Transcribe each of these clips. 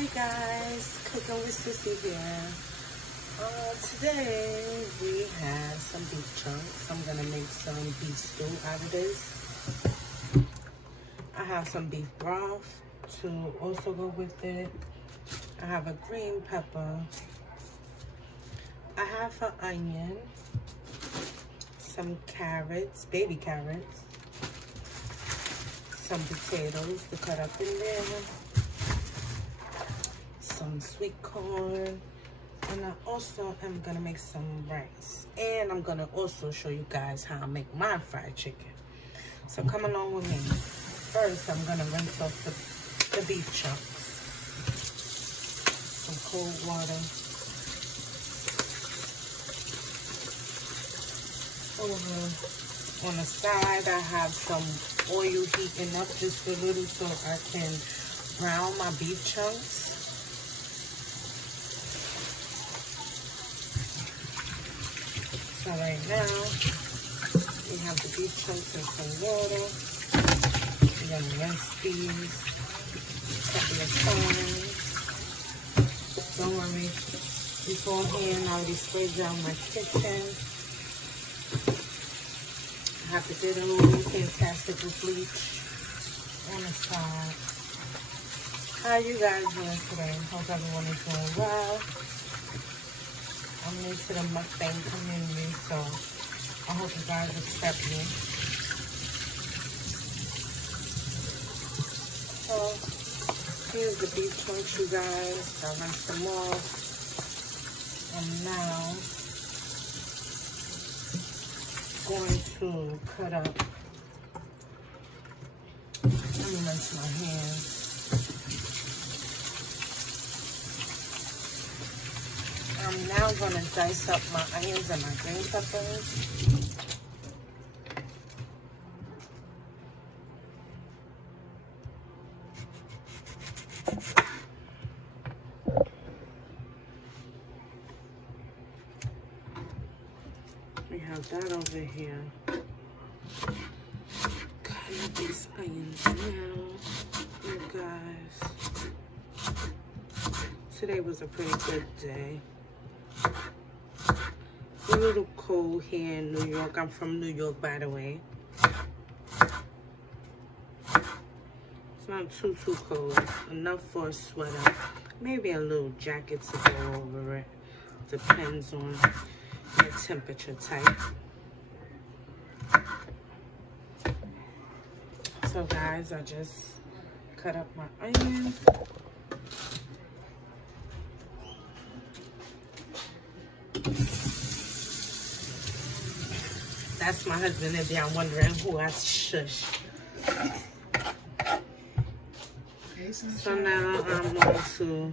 Hi guys, cooking with Sissy here. Today we have some beef chunks. I'm gonna make some beef stew out of this. I have some beef broth to also go with it. I have a green pepper. I have an onion, some carrots, baby carrots, some potatoes to cut up in there, some sweet corn, and I also am gonna make some rice. And I'm gonna also show you guys how I make my fried chicken. So come along with me. First, I'm gonna rinse off the beef chunks. Some cold water. Over on the side, I have some oil heating up just a little so I can brown my beef chunks. So right now, we have the beef chunks in some water. We're gonna rinse these a couple of times. Don't worry, beforehand I already sprayed down my kitchen. I have to get a little fantastic with bleach on the side. How you guys doing today? Hope everyone is doing well. I'm new to the mukbang community, so I hope you guys accept me. So here's the beef chunks, you guys. I rinsed them off, and now going to cut up. Let me rinse my hands. I'm now going to dice up my onions and my green peppers. We have that over here. Cutting these onions now, you guys. Today was a pretty good day. It's a little cold here in New York. I'm from New York, by the way. It's not too cold. Enough for a sweater. Maybe a little jacket to go over it. Depends on your temperature type. So guys, I just cut up my onion. That's my husband if y'all wondering who I shush. So now I'm on to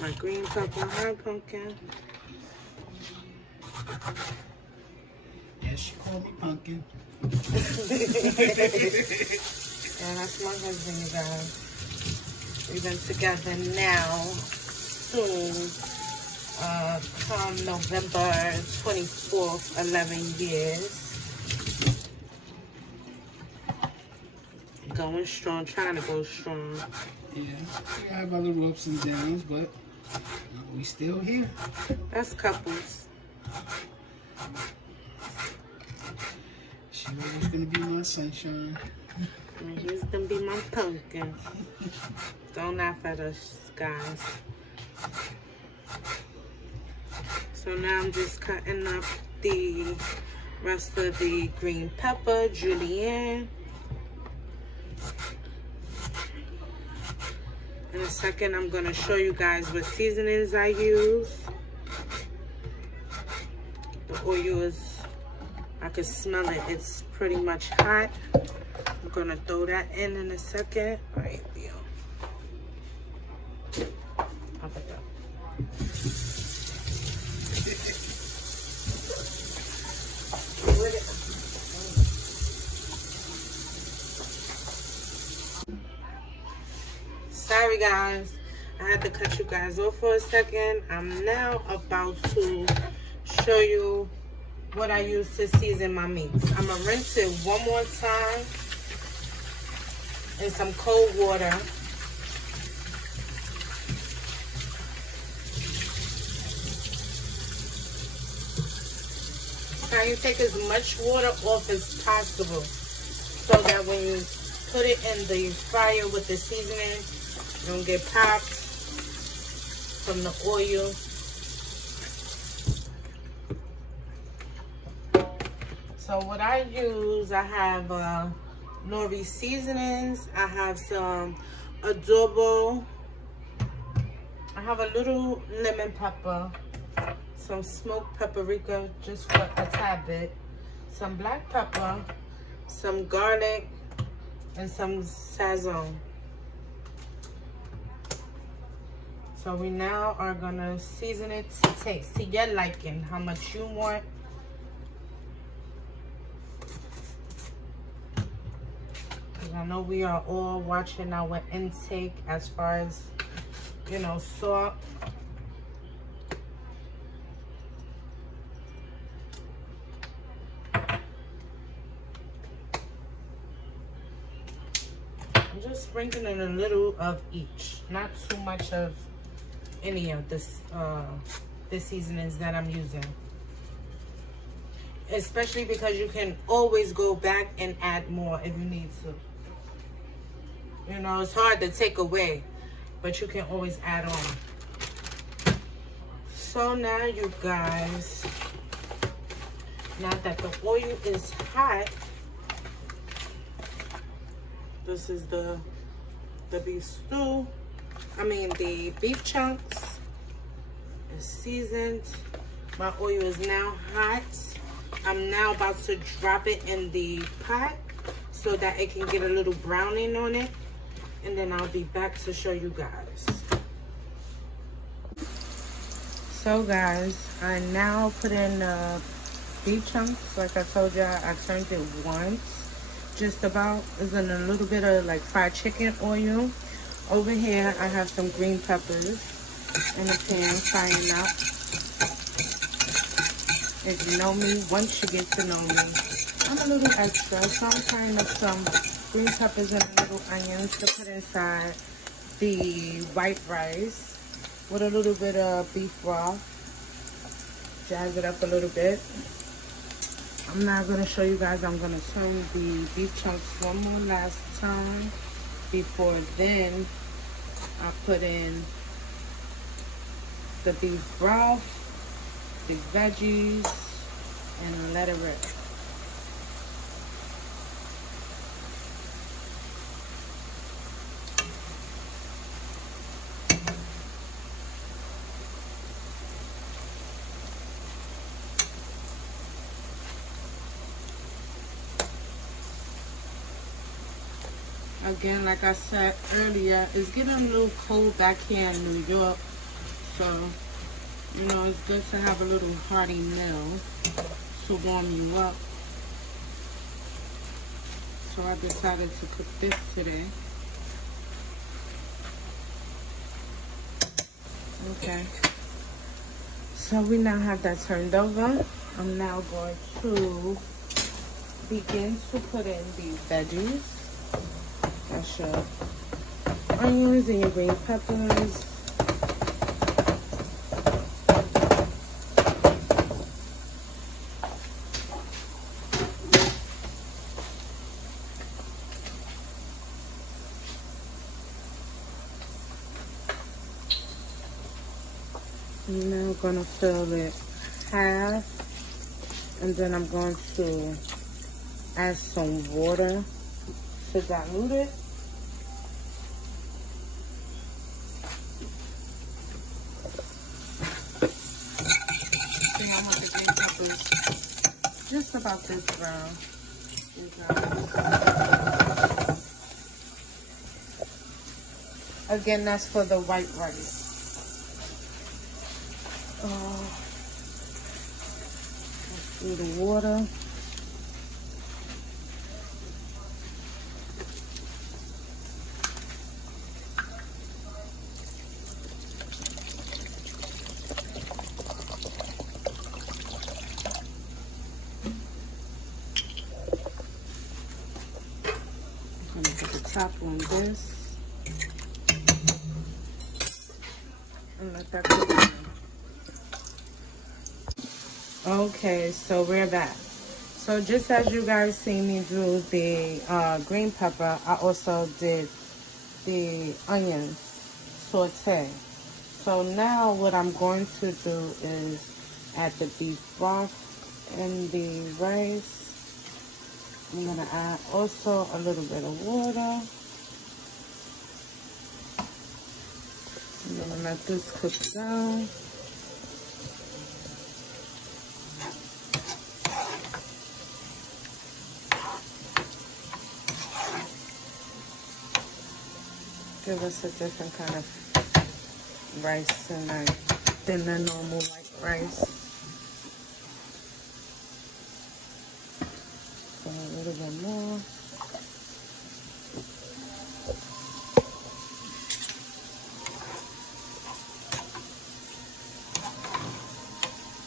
my green pepper. Hi, pumpkin. Yes, she called me pumpkin. And that's my husband, you guys. We've been together now soon. Come November 24th, 11 years. Going strong, trying to go strong. Yeah, we have our little ups and downs, but we still here. That's couples. She's always gonna be my sunshine. And he's gonna be my pumpkin. Don't laugh at us, guys. So now I'm just cutting up the rest of the green pepper, julienne. In a second, I'm going to show you guys what seasonings I use. The oil is, I can smell it. It's pretty much hot. I'm going to throw that in a second. All right, Leo. I'll put that. Sorry guys, I had to cut you guys off for a second. I'm now about to show you what I use to season my meats. I'm gonna rinse it one more time in some cold water. Try to take as much water off as possible so that when you put it in the fryer with the seasoning, it don't get popped from the oil. So what I use, I have nori seasonings. I have some adobo. I have a little lemon pepper, some smoked paprika just for a tad bit, some black pepper, some garlic, and some sazon. So we now are gonna season it to taste, to your liking, how much you want. I know we are all watching our intake as far as, you know, salt. I'm just sprinkling a little of each, not too much of any of this, the seasonings that I'm using. Especially because you can always go back and add more if you need to. You know, it's hard to take away, but you can always add on. So now you guys, now that the oil is hot, this is the beef stew. I mean the beef chunks is seasoned. My oil is now hot. I'm now about to drop it in the pot so that it can get a little browning on it. And then I'll be back to show you guys. So guys, I now put in the beef chunks. Like I told you, I turned it once. Just about. It's in a little bit of like fried chicken oil. Over here, I have some green peppers in a pan frying up. If you know me, once you get to know me, I'm a little extra. So I'm frying up some green peppers and little onions to put inside the white rice with a little bit of beef broth. Jazz it up a little bit. I'm not going to show you guys. I'm going to turn the beef chunks one more last time. Before then, I put in the beef broth, the veggies, and let it rip. Again, like I said earlier, it's getting a little cold back here in New York. So, you know, it's good to have a little hearty meal to warm you up. So I decided to cook this today. Okay. So we now have that turned over. I'm now going to begin to put in the veggies. That's your onions and your green peppers. I'm now going to fill it half, and then I'm going to add some water to dilute it. See, I want the green peppers just about this brown. Again, that's for the white rice. Let's do the water. I'm gonna put the top on this and let that cook down. Okay, so we're back. So just as you guys see me do the green pepper, I also did the onions saute. So now what I'm going to do is add the beef broth and the rice. I'm going to add also a little bit of water. I'm going to let this cook down. Give us a different kind of rice tonight than the normal white rice. So a little bit more.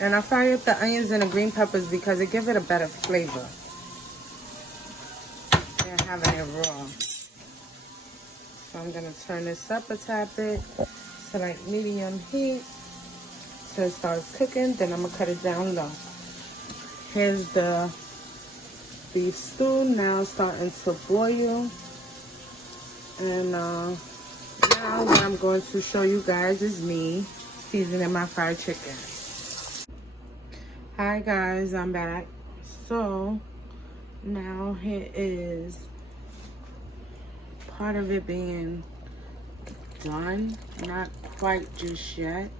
And I fry up the onions and the green peppers because it gives it a better flavor than having it raw. So I'm going to turn this up a tad bit to like medium heat so it starts cooking. Then I'm going to cut it down low. Here's the beef stew now starting to boil. And now what I'm going to show you guys is me seasoning my fried chicken. Hi guys, I'm back. So now here is part of it being done, not quite just yet,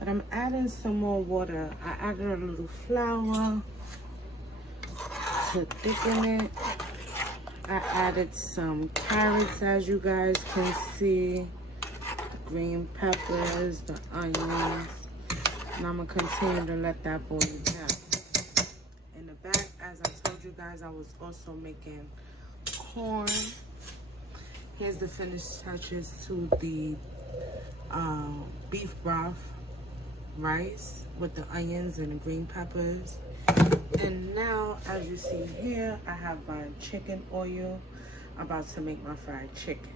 but I'm adding some more water. I added a little flour to thicken it. I added some carrots, as you guys can see, green peppers, the onions, and I'm gonna continue to let that boil down. In the back, as I told you guys, I was also making corn. Here's the finished touches to the beef broth rice with the onions and the green peppers. And now, as you see here, I have my chicken oil about to make my fried chicken.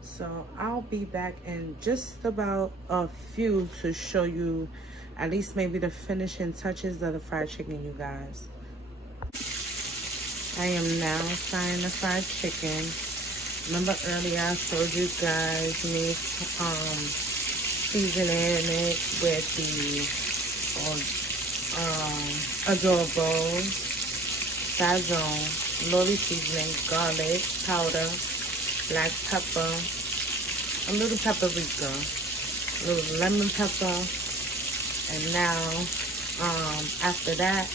So I'll be back in just about a few to show you at least maybe the finishing touches of the fried chicken, you guys. I am now frying the fried chicken. Remember earlier I told you guys me seasoning it with the adobo, sazon, lori seasoning, garlic powder, black pepper, a little paprika, a little lemon pepper, and now after that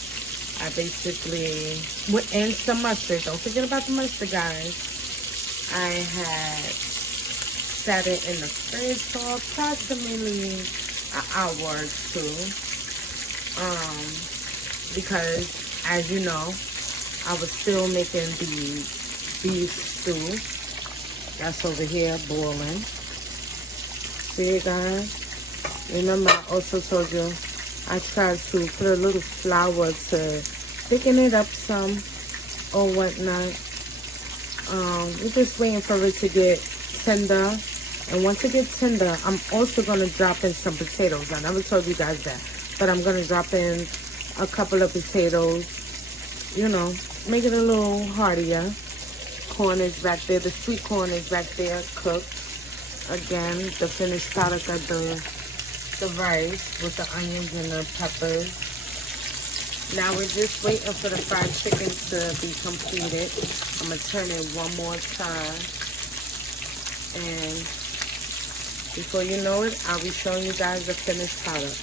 I basically and some mustard. Don't forget about the mustard, guys. I had set it in the fridge for approximately an hour or two. Because, as you know, I was still making the beef stew. That's over here boiling. See it, guys? Remember, I also told you I tried to put a little flour to thicken it up some or whatnot. We're just waiting for it to get tender. And once it gets tender, I'm also going to drop in some potatoes. I never told you guys that. But I'm going to drop in a couple of potatoes. You know, make it a little heartier. Corn is back there. The sweet corn is back there cooked. Again, the finished product of the rice with the onions and the peppers. Now we're just waiting for the fried chicken to be completed. I'm going to turn it one more time. And before you know it, I'll be showing you guys the finished product.